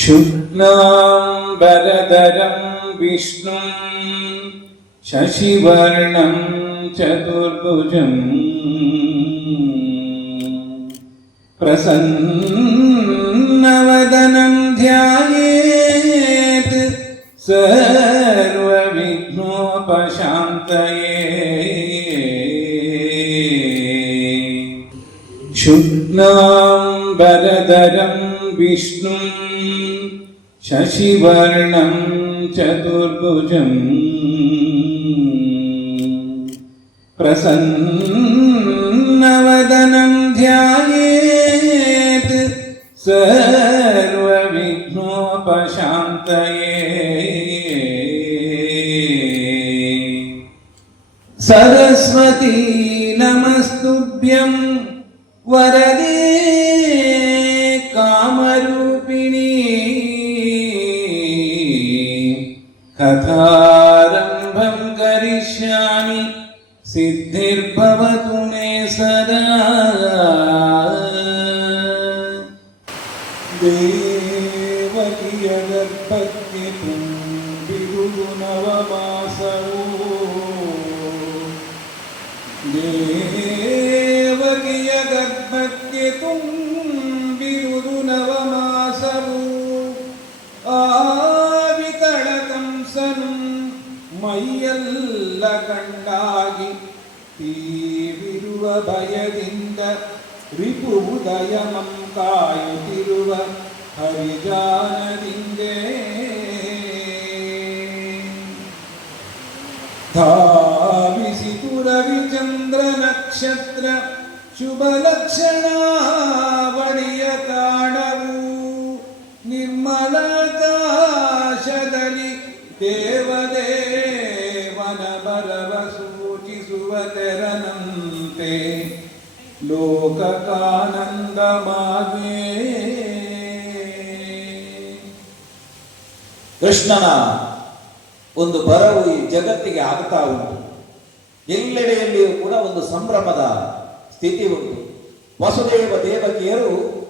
क्षुद्नाम्बरधरं विष्णुं शशिवर्णं चतुर्भुजम् प्रसन्नवदनं ध्यायेत् सर्वविघ्नोपशान्तये क्षुद्नाम्बरधरं विष्णुं शशिवर्णं चतुर्भुजम् प्रसन्नवदनं ध्यायेत् सर्वविघ्नोपशान्तये सरस्वती नमस्तुभ्यं वरदे तथारम्भं करिष्यामि। सिद्धिर्भवतु मे सदा। देवकीयगर्भग्निपुं विदुगुणवमासौ ಮೈಯೆಲ್ಲ ಕಂಡಾಗಿ ತೀವಿರುವ ಭಯದಿಂದ ರಿಪು ಉದಯಮಂ ಕಾಯುತ್ತಿರುವ ಹರಿಜಾನದಿಂದೇ. ಧಾವಿಸಿತು ರವಿಚಂದ್ರ ನಕ್ಷತ್ರ ಶುಭ ಲಕ್ಷಣ ಸೂಚಿಸುವ ತೆರನಂತೆ ಲೋಕಕಾನಂದಮಾಗೆ ಕೃಷ್ಣನ ಒಂದು ಬರವು ಈ ಜಗತ್ತಿಗೆ ಆಗ್ತಾ ಉಂಟು. ಎಲ್ಲೆಡೆಯಲ್ಲಿಯೂ ಕೂಡ ಒಂದು ಸಂಭ್ರಮದ ಸ್ಥಿತಿ ಉಂಟು. ವಸುದೇವ ದೇವಕಿಯರು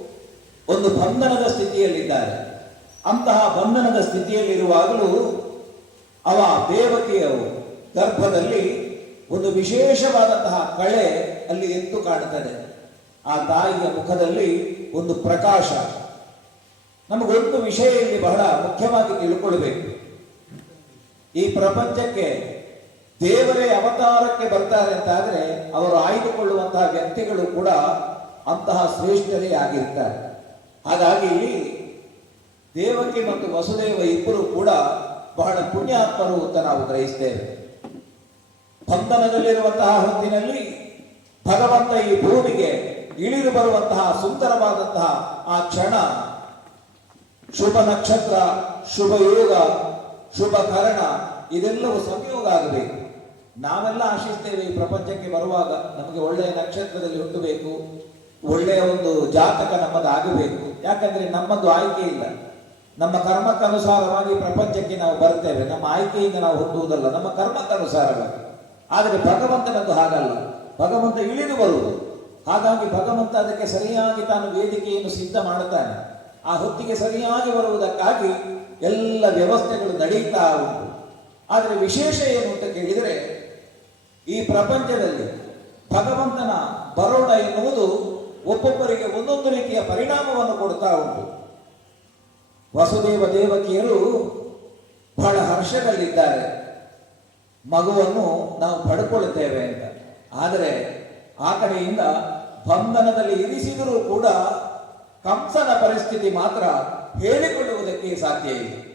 ಒಂದು ಬಂಧನದ ಸ್ಥಿತಿಯಲ್ಲಿದ್ದಾರೆ. ಅಂತಹ ಬಂಧನದ ಸ್ಥಿತಿಯಲ್ಲಿರುವಾಗಲೂ ಅವ ದೇವಕಿಯರು ಗರ್ಭದಲ್ಲಿ ಒಂದು ವಿಶೇಷವಾದಂತಹ ಕಳೆ ಅಲ್ಲಿ ಎದ್ದು ಕಾಣುತ್ತದೆ ಆ ತಾಯಿಯ ಮುಖದಲ್ಲಿ ಒಂದು ಪ್ರಕಾಶ. ನಮಗೊಂದು ವಿಷಯ ಇಲ್ಲಿ ಬಹಳ ಮುಖ್ಯವಾಗಿ ತಿಳ್ಕೊಳ್ಬೇಕು. ಈ ಪ್ರಪಂಚಕ್ಕೆ ದೇವರೇ ಅವತಾರಕ್ಕೆ ಬರ್ತಾರೆ ಅಂತಾದರೆ ಅವರು ಆಯ್ದುಕೊಳ್ಳುವಂತಹ ವ್ಯಕ್ತಿಗಳು ಕೂಡ ಅಂತಹ ಶ್ರೇಷ್ಠರೇ ಆಗಿರ್ತಾರೆ. ಹಾಗಾಗಿ ದೇವಕಿ ಮತ್ತು ವಸುದೇವ ಇಬ್ಬರು ಕೂಡ ಬಹಳ ಪುಣ್ಯಾತ್ಮರು ಅಂತ ನಾವು ಗ್ರಹಿಸ್ತೇವೆ. ಬಂಧನದಲ್ಲಿರುವಂತಹ ಹೊತ್ತಿನಲ್ಲಿ ಭಗವಂತ ಈ ಭೂಮಿಗೆ ಇಳಿದು ಬರುವಂತಹ ಸುಂದರವಾದಂತಹ ಆ ಕ್ಷಣ. ಶುಭ ನಕ್ಷತ್ರ, ಶುಭ ಯೋಗ, ಶುಭ ಕರಣ, ಇದೆಲ್ಲವೂ ಸಂಯೋಗ ಆಗಬೇಕು. ನಾವೆಲ್ಲ ಆಶಿಸ್ತೇವೆ ಈ ಪ್ರಪಂಚಕ್ಕೆ ಬರುವಾಗ ನಮಗೆ ಒಳ್ಳೆಯ ನಕ್ಷತ್ರದಲ್ಲಿ ಹುಟ್ಟಬೇಕು, ಒಳ್ಳೆಯ ಒಂದು ಜಾತಕ ನಮ್ಮದು ಆಗಬೇಕು ಯಾಕಂದ್ರೆ ನಮ್ಮದು ಆಯ್ಕೆ ಇಲ್ಲ. ನಮ್ಮ ಕರ್ಮಕ್ಕನುಸಾರವಾಗಿ ಪ್ರಪಂಚಕ್ಕೆ ನಾವು ಬರ್ತೇವೆ ನಮ್ಮ ಆಯ್ಕೆಯಿಂದ ನಾವು ಹುಟ್ಟುವುದಲ್ಲ, ನಮ್ಮ ಕರ್ಮಕ್ಕನುಸಾರವಾಗಿ. ಆದರೆ ಭಗವಂತನದ್ದು ಹಾಗಲ್ಲ. ಭಗವಂತ ಇಳಿದು ಬರುವುದು. ಹಾಗಾಗಿ ಭಗವಂತ ಅದಕ್ಕೆ ಸರಿಯಾಗಿ ತಾನು ವೇದಿಕೆಯನ್ನು ಸಿದ್ಧ ಮಾಡುತ್ತಾನೆ. ಆ ಹೊತ್ತಿಗೆ ಸರಿಯಾಗಿ ಬರುವುದಕ್ಕಾಗಿ ಎಲ್ಲ ವ್ಯವಸ್ಥೆಗಳು ನಡೀತಾ ಉಂಟು. ಆದರೆ ವಿಶೇಷ ಏನು ಅಂತ ಕೇಳಿದರೆ, ಈ ಪ್ರಪಂಚದಲ್ಲಿ ಭಗವಂತನ ಬರೋಣ ಎನ್ನುವುದು ಒಬ್ಬೊಬ್ಬರಿಗೆ ಒಂದೊಂದು ರೀತಿಯ ಪರಿಣಾಮವನ್ನು ಕೊಡ್ತಾ ಉಂಟು. ವಸುದೇವ ದೇವಕಿಯರು ಬಹಳ ಹರ್ಷದಲ್ಲಿದ್ದಾರೆ. ಮಗುವನ್ನು ನಾವು ಪಡ್ಕೊಳ್ಳುತ್ತೇವೆ ಅಂತ. ಆದರೆ ಆ ಕಡೆಯಿಂದ ಬಂಧನದಲ್ಲಿ ಇರಿಸಿದರೂ ಕೂಡ ಕಂಸನ ಪರಿಸ್ಥಿತಿ ಮಾತ್ರ ಹೇಳಿಕೊಳ್ಳುವುದಕ್ಕೆ ಸಾಧ್ಯ ಇಲ್ಲ.